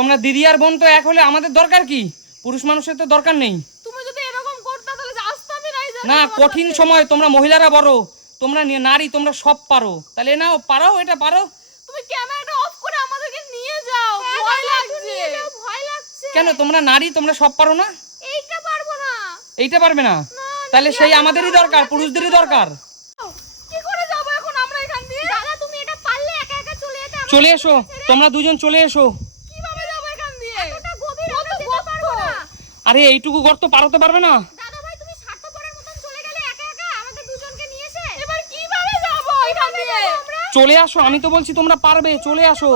তোমরা দিদি আর বোন তো এক হলে আমাদের দরকার কি? পুরুষ মানুষের তো দরকার নেই। তুমি যদি এরকম করতে তাহলে আসতামই না, কঠিন সময় তোমরা মহিলারা বড়, তোমরা নারী, তোমরা সব পারো। তাহলে নাও, পারো, এটা পারো। তুমি ক্যামেরাটা অফ করে আমাদেরকে নিয়ে যাও, ভয় লাগছে। ভয় লাগছে কেন? তোমরা নারী, তোমরা সব পারো না? এইটা পারবো না। এইটা পারবে না? তাহলে সেই আমাদেরই দরকার, পুরুষদেরই দরকার। কি করে যাব এখন আমরা এখান দিয়ে? দাদা তুমি এটা পারলে একা একা চলে যেতে। চলে এসো, তোমরা দুজন চলে এসো। কিভাবে যাব এখান দিয়ে? এতটা গভীর আমরা যেতে পারবো না। আরে এইটুকু গর্ত পারতে পারবে না? দাদা ভাই তুমি স্বার্থপরের মতন চলে গেলে একা একা আমাদের দুজনকে নিয়ে এসে। এবার কিভাবে যাব এখান দিয়ে? চলে আসো, আমি তো বলছি তোমরা পারবে, চলে আসো।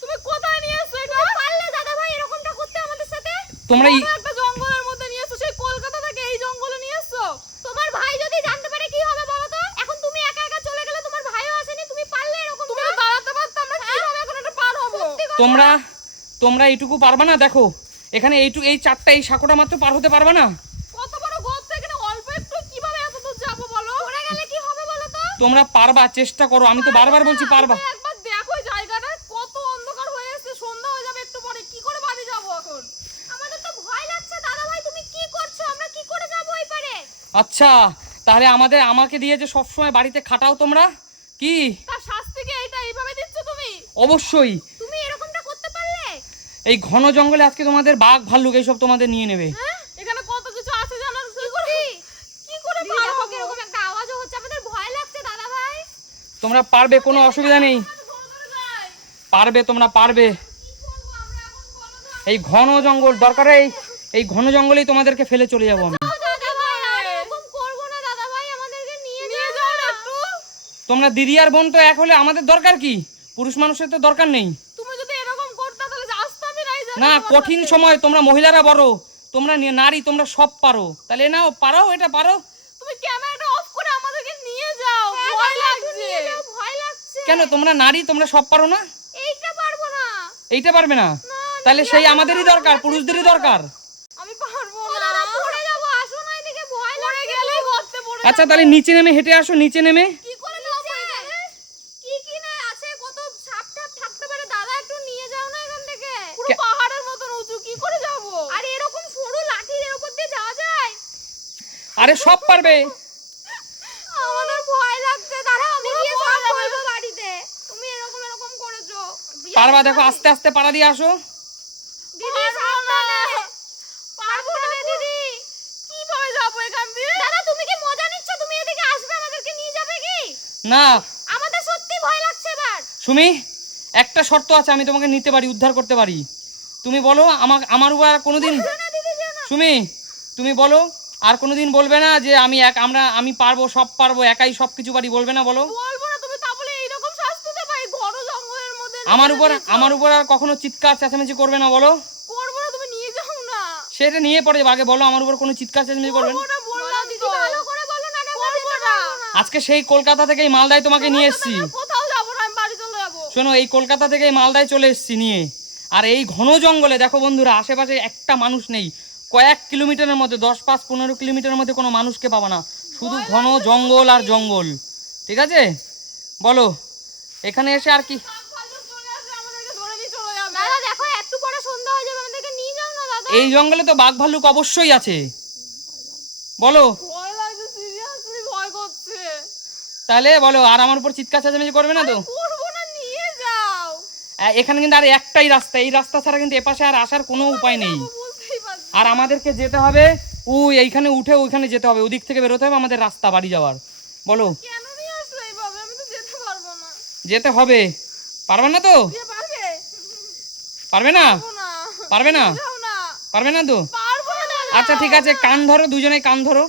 তুমি কোথায় নিয়ে এসছো এটা? পারলে দাদা ভাই এরকমটা করতে আমাদের সাথে? তোমরা একটা জঙ্গলের মধ্যে নিয়ে এসছো, সেই কলকাতা থেকে এই জঙ্গলে নিয়ে এসছো। তোমার ভাই যদি জানতে পারে কি হবে বলো তো? এখন তুমি একা একা চলে গেলে, তোমার ভাইও আসেনি, তুমি পারলে এরকম। তুমি তো দাঁড়াতে পারতে, আমরা কিভাবে এখন এটা পার হবো? তোমরা এইটুকু পারবে না? দেখো এখানে এই চারটা, এই সাঁকোটা মাত্র পার হতে পারবে না? কত বড় গর্ত, এখানে অল্প একটু কিভাবে এত দূর যাবো বলো? পড়ে গেলে কি হবে বলো তো? তোমরা পারবা, চেষ্টা করো, আমি তো বারবার বলছি পারবা। তুমি একবার দেখো জায়গাটা কত অন্ধকার হয়ে এসেছে, সন্ধ্যা হয়ে যাবে একটু পরে, কি করে বাড়ি যাবো এখন? আমাদের তো ভয় লাগছে দাদা ভাই, তুমি কি করছো? আমরা কি করে যাবো ওই পারে? আচ্ছা, তাহলে আমাকে দিয়ে যে সবসময় বাড়িতে খাটাও তোমরা, কি তার শাস্তি কি এইটা এইভাবে দিচ্ছ তুমি? অবশ্যই তুমি এরকমটা করতে পারলে? এই ঘন জঙ্গলে আজকে তোমাদের বাঘ ভাল্লুক এইসব তোমাদের নিয়ে নেবে। হ্যাঁ, এখানে কত কিছু আছে জানার। কি করে পার হবো? এরকম একটা আওয়াজও হচ্ছে, আমাদের ভয় লাগছে দাদা ভাই। তোমরা পারবে, কোনো অসুবিধা নেই, পারবে, তোমরা পারবে। এই ঘন জঙ্গল দরকার, এই ঘন জঙ্গলেই তোমাদেরকে ফেলে চলে যাবো আমি। দাদা ভাই আর এরকম করবো না দাদা ভাই, আমাদেরকে নিয়ে যাও না একটু। তোমরা দিদি আর বোন তো এক হলে আমাদের দরকার কি? পুরুষ মানুষের তো দরকার নেই। তুমি যদি এরকম করতে তাহলে আসতামই না এই জায়গায়। না, কঠিন সময় তোমরা মহিলারা বড়, তোমরা নারী, তোমরা সব পারো। তাহলে নাও, পারো, এটা পারো। তুমি ক্যামেরাটা অফ করে আমাদেরকে নিয়ে যাও, ভয় লাগছে। ভয় লাগছে। কেন? তোমরা নারী, তোমরা সব পারো না? এইটা পারবো না। এইটা পারবে না? তাহলে সেই আমাদেরই দরকার, পুরুষদেরই দরকার। আমি পারবো না। পড়ে যাব, আসো না এদিকে, ভয় লাগে। গেলে গর্তে পড়ে। আচ্ছা, তাহলে নিচে নেমে হেঁটে আসো, নিচে নেমে। কি করে যাব এখানে? কি না আছে, কত সাপ টাপ থাকতে পারে। দাদা একটু নিয়ে যাও না এখান থেকে। পুরো পাহাড়ের মতন উঁচু, কি করে যাব? আর এরকম সরু লাঠির উপর দিয়ে যাওয়া যায়? আরে সব পারবে। আমাদের ভয় লাগছে, দাঁড়াও আমি গিয়ে সব বলবো বাড়িতে। তুমি এরকম করেছো। পারবা, দেখো আস্তে আস্তে পাড়া দিয়ে আসো। দিদি সাবধানে। পারবো না দিদি। কিভাবে যাব এখান দিয়ে? দাদা তুমি কি মজা নিচ্ছ? তুমি এদিকে আসবে, আমাদেরকে নিয়ে যাবে কি? না আমাদের সত্যি ভয় লাগছে এবার। সুমি, একটা শর্ত আছে, আমি তোমাকে নিতে পারি, উদ্ধার করতে পারি। তুমি বলো, আমার উপর আর কোনোদিন, সুমি তুমি বলো, আর কোনোদিন বলবে না যে আমি পারবো, সব পারবো, একাই সব কিছু পারি, বলবে না? বলো। বলবো না। তুমি তা বলে এইরকম শাস্তি দেবে এই ঘন জঙ্গলের মধ্যে? আমার উপর আর কখনো চিৎকার চেঁচামেচি করবে না, বলো। করবো না, তুমি নিয়ে যাও না। সেটা নিয়ে পড়ে যাবে, আগে বলো আমার উপর কোনো চিৎকার চেঁচামেচি করবে না। করবো না, বললাম দিদি, ভালো করে বলো না। করবো না। আজকে সেই কলকাতা থেকে এই মালদায় তোমাকে নিয়ে এসেছি। কোথাও যাবো না, আমি বাড়ি চলে যাবো। শোনো, এই কলকাতা থেকে এই মালদায় চলে এসেছি নিয়ে। আর এই ঘন জঙ্গলে দেখো বন্ধুরা, আশেপাশে একটা মানুষ নেই। কয়েক কিলোমিটারের মধ্যে, 10-15 কিলোমিটারের মধ্যে কোনো মানুষকে পাবা না, শুধু ঘন জঙ্গল আর জঙ্গল। ঠিক আছে, বলো এখানে এসে আর কি। দাদা দেখো একটু পরে সন্ধ্যা হয়ে যাবে, আমাদেরকে নিয়ে যাও না দাদা। এই জঙ্গলে তো বাঘ ভাল্লুক অবশ্যই আছে, বলো। ভয় লাগছে, সিরিয়াসলি ভয় করছে। তাহলে বলো, আর আমার উপর চিৎকার চেঁচামেচি করবে না তো? করবো না, নিয়ে যাও। এখানে কিন্তু আর একটাই রাস্তা, এই রাস্তা ছাড়া কিন্তু এপাশে আর আসার কোনো উপায় নেই। বুঝতেই পারছি। আর আমাদেরকে যেতে হবে এইখানে উঠে ওইখানে যেতে হবে, ওদিক থেকে বেরোতে হবে আমাদের রাস্তা বাড়ি যাওয়ার। বলো কেন নিয়ে আসলো এইভাবে? আমি তো যেতে পারবো না। যেতে হবে, পারবে না তো? কে পারবে? পারবে না? না। পারবে না? যাও না। পারবে না তো? পারবো না দাদা। আচ্ছা ঠিক আছে, কান ধরো, দুজনেই কান ধরো,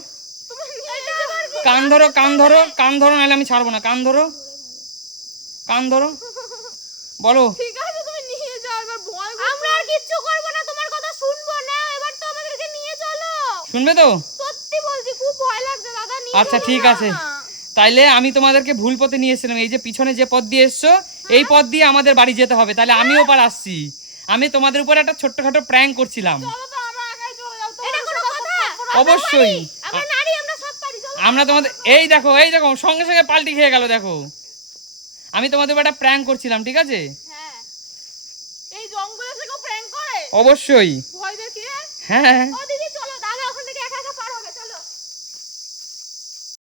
তুমি নিয়ে যাও। কান ধরো, কান ধরো, কান ধরো, নাহলে আমি ছাড়বো না। কান ধরো, কান ধরো, বলো। ঠিক আছে তুমি নিয়ে যাও, এবার ভয় করছে। আমরা আর কিচ্ছু করব না, তোমার কথা শুনবো না। এবার তো আমাদেরকে নিয়ে চলো। শুনবে তো? সত্যি বলছি, খুব ভয় লাগছে দাদা, নিয়ে আচ্ছা চলো ঠিক না। আছে, তাইলে আমি তোমাদেরকে ভুল পথে নিয়ে এসেছিলাম। এই যে পিছনে যে পথ দিয়ে এসছো, এই পথ দিয়ে আমাদের বাড়ি যেতে হবে। তাহলে আমিও পার আসছি। আমি তোমাদের উপর একটা ছোট্টখাটো প্র্যাঙ্ক করছিলাম। চলো তো, আমরা একাই চলে যাও। এটা কোনো কথা? অবশ্যই আমরা নারী, আমরা সব পারি, চলো। আমরা তোমাদের, এই দেখো সঙ্গে সঙ্গে পাল্টি খেয়ে গেল। দেখো, আমি তোমাদের উপর একটা প্র্যাঙ্ক করছিলাম, ঠিক আছে? হ্যাঁ। অবশ্যই। ভয় দেখিয়ে হ্যাঁ ও দিদি